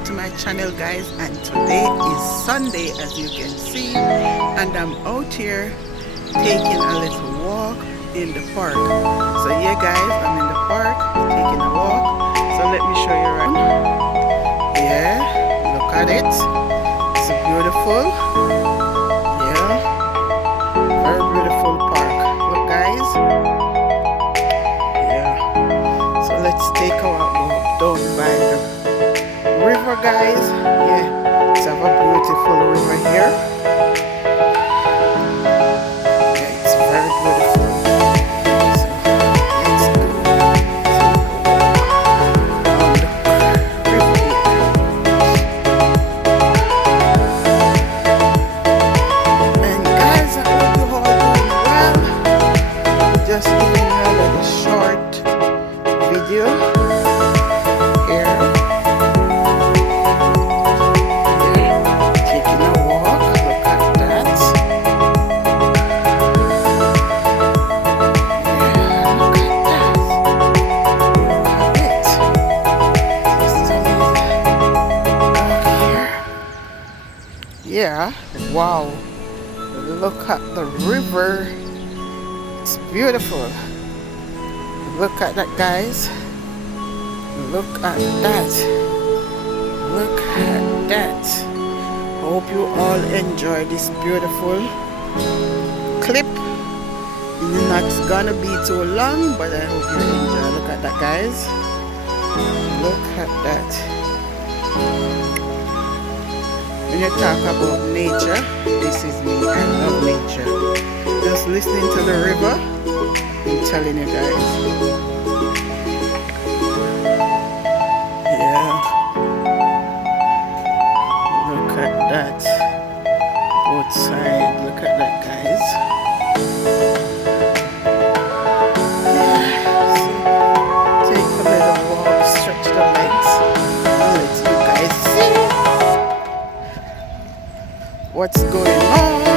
back to my channel, guys, and today is Sunday, as you can see, and I'm out here taking a little walk in the park. So yeah, guys, I'm in the park taking a walk. So let me show you around. Yeah, look at it. It's beautiful. Yeah, very beautiful park. Look, guys. Yeah, so let's take a walk down by the river, guys. Yeah, it's a beautiful river here. Yeah, it's very beautiful. So let's go on the river here. And guys, I hope you all doing well. Just giving you a little short video here. Yeah, wow, look at the river. It's beautiful. Look at that, guys. Look at that. Look at that. Hope you all enjoy this beautiful clip. It's not gonna be too long, but I hope you enjoy. Look at that, guys. Look at that. When you talk about nature, this is me. I love nature. Just listening to the river, I'm telling you, guys. Yeah. Look at that. Both sides. Look at that, guys. Yeah. So take a little walk, stretch the legs, and let you guys see what's going on.